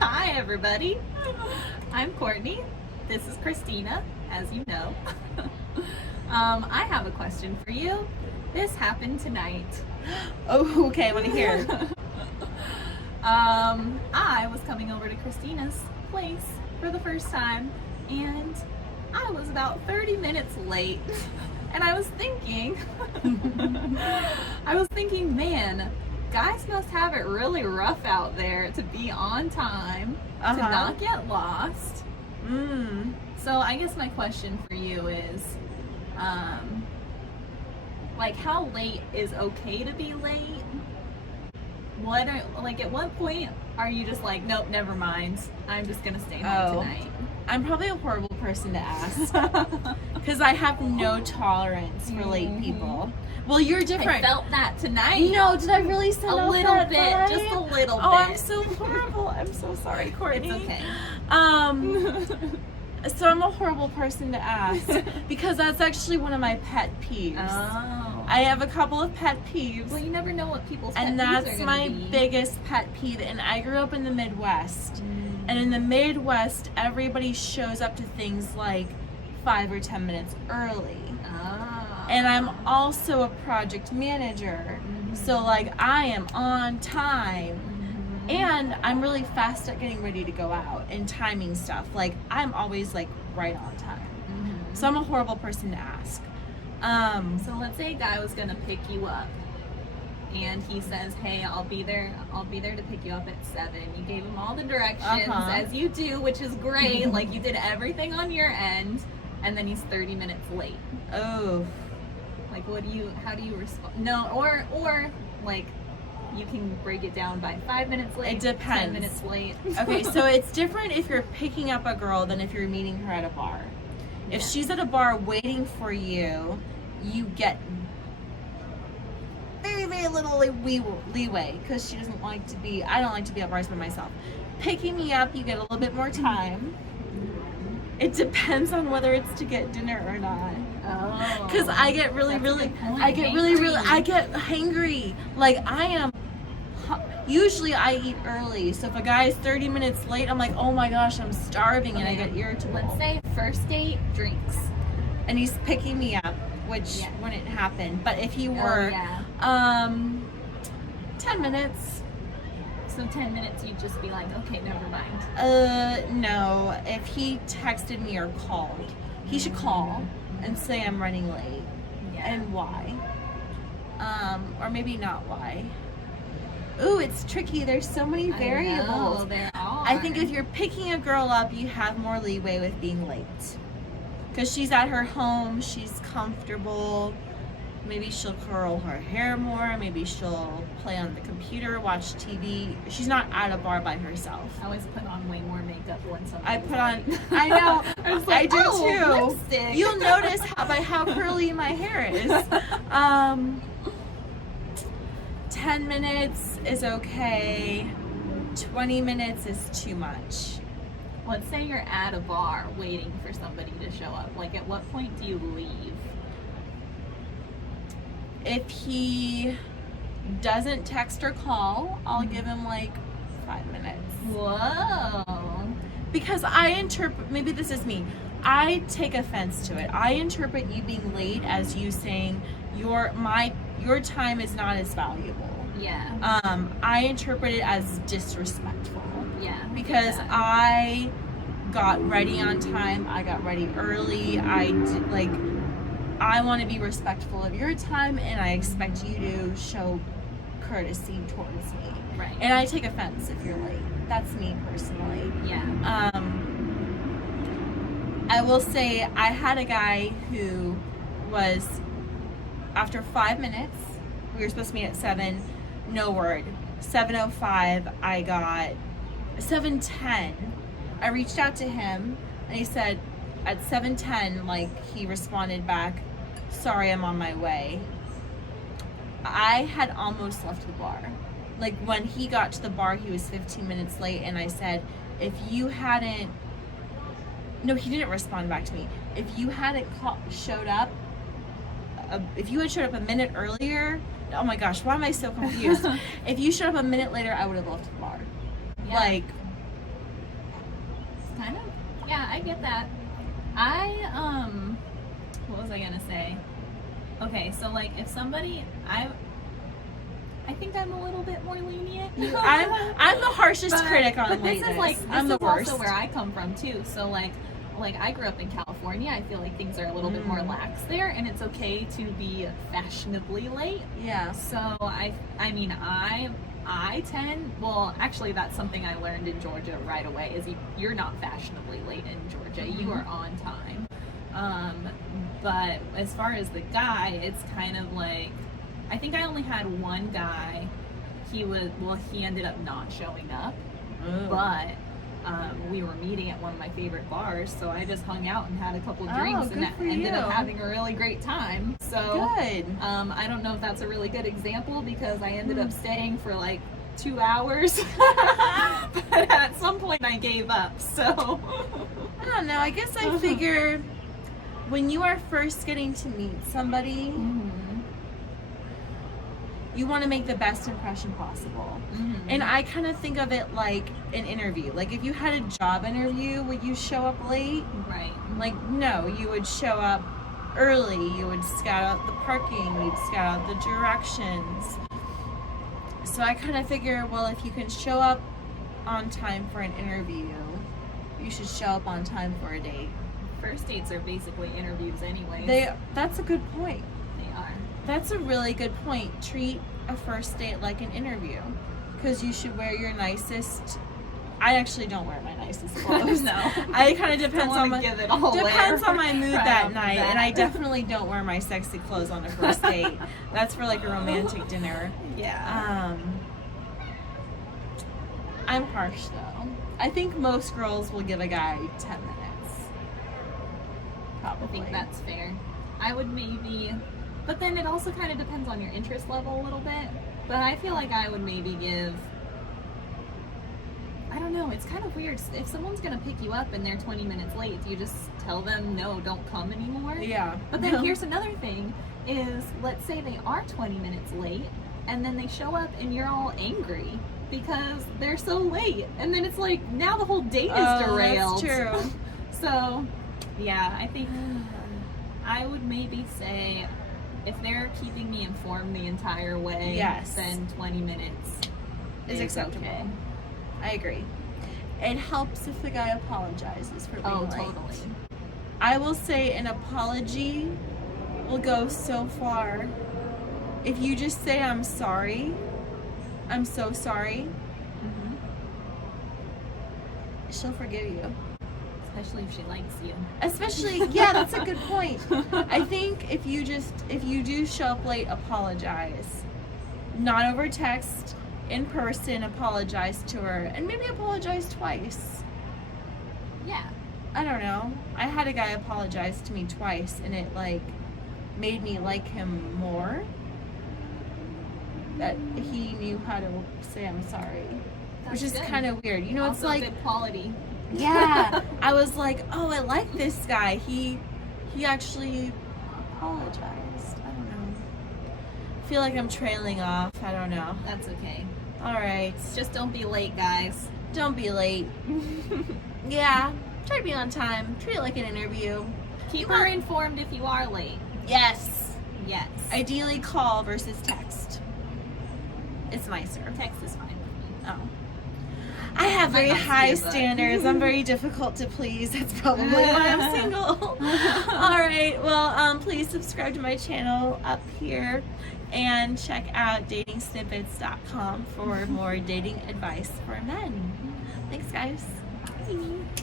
Hi, everybody. I'm Courtney. This is Christina, as you know. I have a question for you. This happened tonight. Oh, okay, I want to hear. I was coming over to Christina's place for the first time, and I was about 30 minutes late. And I was thinking, man, guys must have it really rough out there to be on time, to not get lost. So I guess my question for you is, like, how late is okay to be late? At what point are you just like, nope, never mind, I'm just gonna stay home tonight? I'm probably a horrible person to ask because I have no tolerance for late people. Well, you're different. I felt that tonight. No, did I really send a out little that bit, vibe? just a little bit. Oh, I'm so horrible. I'm so sorry, Courtney. It's okay. So I'm a horrible person to ask because that's actually one of my pet peeves. Oh. I have a couple of pet peeves. Well, you never know what people's pet and peeves are that's gonna my be. biggest pet peeve. And I grew up in the Midwest. And in the Midwest, everybody shows up to things like 5 or 10 minutes early. Oh. And I'm also a project manager. So like I am on time. And I'm really fast at getting ready to go out and timing stuff. Like I'm always like right on time. So I'm a horrible person to ask. So let's say a guy was gonna pick you up, and he says, "Hey, I'll be there to pick you up at 7." You gave him all the directions, as you do, which is great. Like you did everything on your end, and then he's 30 minutes late. Oh. Like how do you respond? No, or like you can break it down by 5 minutes late. It depends. 10 minutes late. Okay, so it's different if you're picking up a girl than if you're meeting her at a bar. If she's at a bar waiting for you, you get very, very little leeway because she doesn't like to be, I don't like to be at bars by myself. Picking me up, you get a little bit more time. It depends on whether it's to get dinner or not. Oh. Because I get I get hangry. Like I am, usually I eat early. So if a guy is 30 minutes late, I'm like, oh my gosh, I'm starving, and I get irritable. Let's say first date, drinks. And he's picking me up, which wouldn't happen. But if he were, 10 minutes. So 10 minutes, you'd just be like, okay, never mind. No. If he texted me or called, he should call and say I'm running late and why. Or maybe not why. Ooh, it's tricky. There's so many variables. I know, there are. I think if you're picking a girl up, you have more leeway with being late. Because she's at her home, she's comfortable. Maybe she'll curl her hair more. Maybe she'll play on the computer, watch TV. She's not at a bar by herself. I always put on way more makeup when something. I know. I do too. Lipstick. You'll notice by how curly my hair is. 10 minutes is okay. 20 minutes is too much. Let's say you're at a bar waiting for somebody to show up. Like, at what point do you leave? If he doesn't text or call, I'll give him like 5 minutes. Whoa. Because I interpret, maybe this is me, I take offense to it. I interpret you being late as you saying your time is not as valuable. Yeah. I interpret it as disrespectful. Yeah. Because I got ready on time. I got ready early. I want to be respectful of your time, and I expect you to show courtesy towards me. Right. And I take offense if you're late. That's me personally. Yeah. I will say I had a guy who was, after 5 minutes, we were supposed to meet at 7, no word. 7:05, I got 7:10. I reached out to him, and he said at 7:10, like, he responded back, "Sorry, I'm on my way." I had almost left the bar. Like, when he got to the bar, he was 15 minutes late, and I said, if you hadn't, no, he didn't respond back to me. If you hadn't showed up, if you had showed up a minute earlier, oh my gosh, why am I so confused? If you showed up a minute later, I would have left the bar. Yeah. Like, kind of, yeah, I get that. What was I gonna say? Okay, so like if somebody, I think I'm a little bit more lenient. I'm the harshest critic on but lateness. This is worst. also where I come from too. So like I grew up in California. I feel like things are a little bit more lax there, and it's okay to be fashionably late. Yeah. So I mean I tend, well, actually that's something I learned in Georgia right away, is you're not fashionably late in Georgia. You are on time. But as far as the guy, it's kind of like, I think I only had one guy. He ended up not showing up, but we were meeting at one of my favorite bars, so I just hung out and had a couple drinks and ended up having a really great time. So good. I don't know if that's a really good example, because I ended up staying for like 2 hours, but at some point I gave up. So I don't know. I guess I figure when you are first getting to meet somebody, you want to make the best impression possible. And I kind of think of it like an interview. Like if you had a job interview, would you show up late? Right. Like, no, you would show up early. You would scout out the parking. You'd scout out the directions. So I kind of figure, well, if you can show up on time for an interview, you should show up on time for a date. First dates are basically interviews anyways. That's a good point. They are. That's a really good point. Treat a first date like an interview, because you should wear your nicest. I actually don't wear my nicest clothes. No. I kind of depends on my mood that night, and I definitely don't wear my sexy clothes on a first date. That's for like a romantic dinner. Yeah. I'm harsh though. I think most girls will give a guy 10 minutes. Probably. I think that's fair. I would maybe, but then it also kind of depends on your interest level a little bit. But I feel like I would maybe give, I don't know, it's kind of weird. If someone's going to pick you up and they're 20 minutes late, do you just tell them, no, don't come anymore? Yeah. But then here's another thing is, let's say they are 20 minutes late and then they show up and you're all angry because they're so late. And then it's like, now the whole date is derailed. That's true. So, yeah, I think I would maybe say if they're keeping me informed the entire way, then 20 minutes is acceptable. Okay. I agree. It helps if the guy apologizes for being late. Totally. I will say an apology will go so far. If you just say, I'm sorry, I'm so sorry, she'll forgive you. Especially if she likes you. Especially, yeah, that's a good point. I think if you do show up late, apologize. Not over text, in person, apologize to her. And maybe apologize twice. Yeah. I don't know. I had a guy apologize to me twice, and it, like, made me like him more. That he knew how to say I'm sorry. Which is kind of weird. You know, also it's like good quality. Yeah. I was like, oh, I like this guy. He actually apologized. I don't know. I feel like I'm trailing off. I don't know. That's okay. All right. Just don't be late, guys. Don't be late. Yeah. Try to be on time. Treat it like an interview. Keep her informed if you are late. Yes. Yes. Ideally call versus text. It's nicer. Text is fine with me. Oh. I have very high standards. I'm very difficult to please. That's probably why I'm single. All right. Well, please subscribe to my channel up here and check out datingsnippets.com for more dating advice for men. Thanks, guys. Bye.